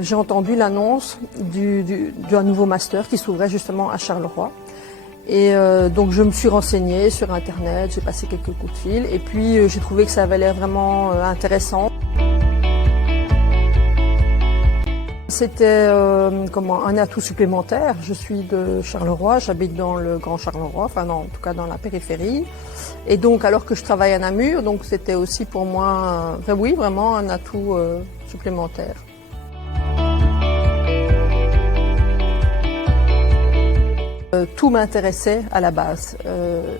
J'ai entendu l'annonce d'un nouveau master qui s'ouvrait justement à Charleroi. Et donc je me suis renseignée sur Internet, j'ai passé quelques coups de fil et puis j'ai trouvé que ça avait l'air vraiment intéressant. C'était un atout supplémentaire. Je suis de Charleroi, j'habite dans le Grand Charleroi, enfin en tout cas dans la périphérie. Et donc alors que je travaille à Namur, donc c'était aussi pour moi oui, vraiment un atout supplémentaire. Tout m'intéressait à la base.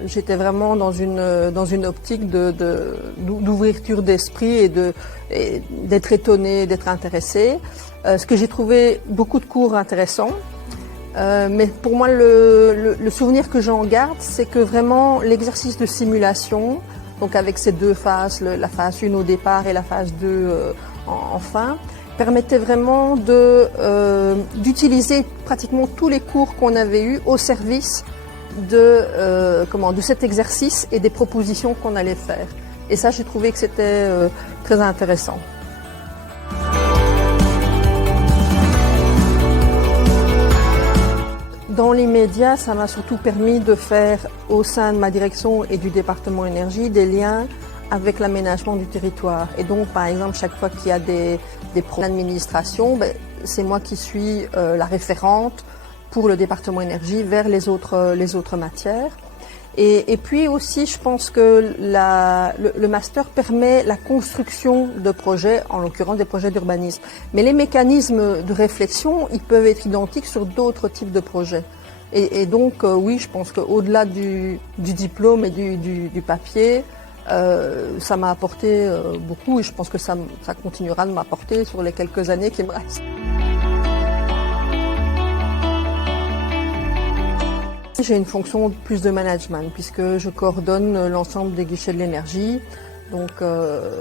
J'étais vraiment dans une optique d'ouverture d'esprit et d'être étonnée, d'être intéressée. Ce que j'ai trouvé beaucoup de cours intéressants. Mais pour moi, le souvenir que j'en garde, c'est que vraiment l'exercice de simulation, donc avec ces deux phases, la phase 1 au départ et la phase 2 en fin, permettait vraiment d'utiliser pratiquement tous les cours qu'on avait eus au service de cet exercice et des propositions qu'on allait faire. Et ça, j'ai trouvé que c'était très intéressant. Dans l'immédiat, ça m'a surtout permis de faire au sein de ma direction et du département énergie des liens avec l'aménagement du territoire. Et donc, par exemple, chaque fois qu'il y a des problèmes d'administration, c'est moi qui suis la référente pour le département énergie vers les autres matières. Et puis aussi, je pense que le master permet la construction de projets, en l'occurrence des projets d'urbanisme. Mais les mécanismes de réflexion, ils peuvent être identiques sur d'autres types de projets. Et donc, oui, je pense qu'au-delà du diplôme et du papier, ça m'a apporté beaucoup et je pense que ça continuera de m'apporter sur les quelques années qui me restent. J'ai une fonction plus de management puisque je coordonne l'ensemble des guichets de l'énergie. Donc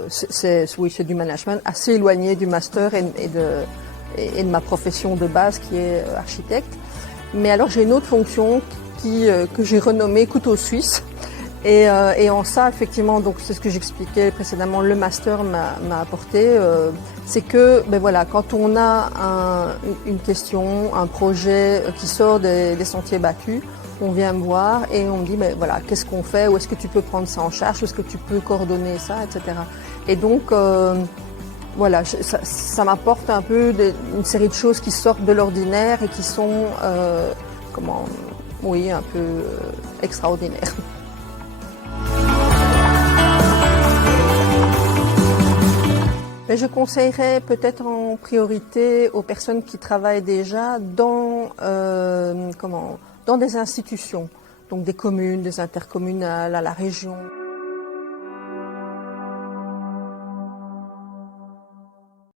c'est du management assez éloigné du master et de ma profession de base qui est architecte. Mais alors j'ai une autre fonction que j'ai renommée couteau suisse. Et en ça, effectivement, donc c'est ce que j'expliquais précédemment, le master m'a apporté, c'est que, voilà, quand on a une question, un projet qui sort des sentiers battus, on vient me voir et on me dit, voilà, qu'est-ce qu'on fait, où est-ce que tu peux prendre ça en charge, où est-ce que tu peux coordonner ça, etc. Et donc, voilà, ça m'apporte un peu une série de choses qui sortent de l'ordinaire et qui sont, un peu extraordinaires. Mais je conseillerais peut-être en priorité aux personnes qui travaillent déjà dans des institutions, donc des communes, des intercommunales, à la région.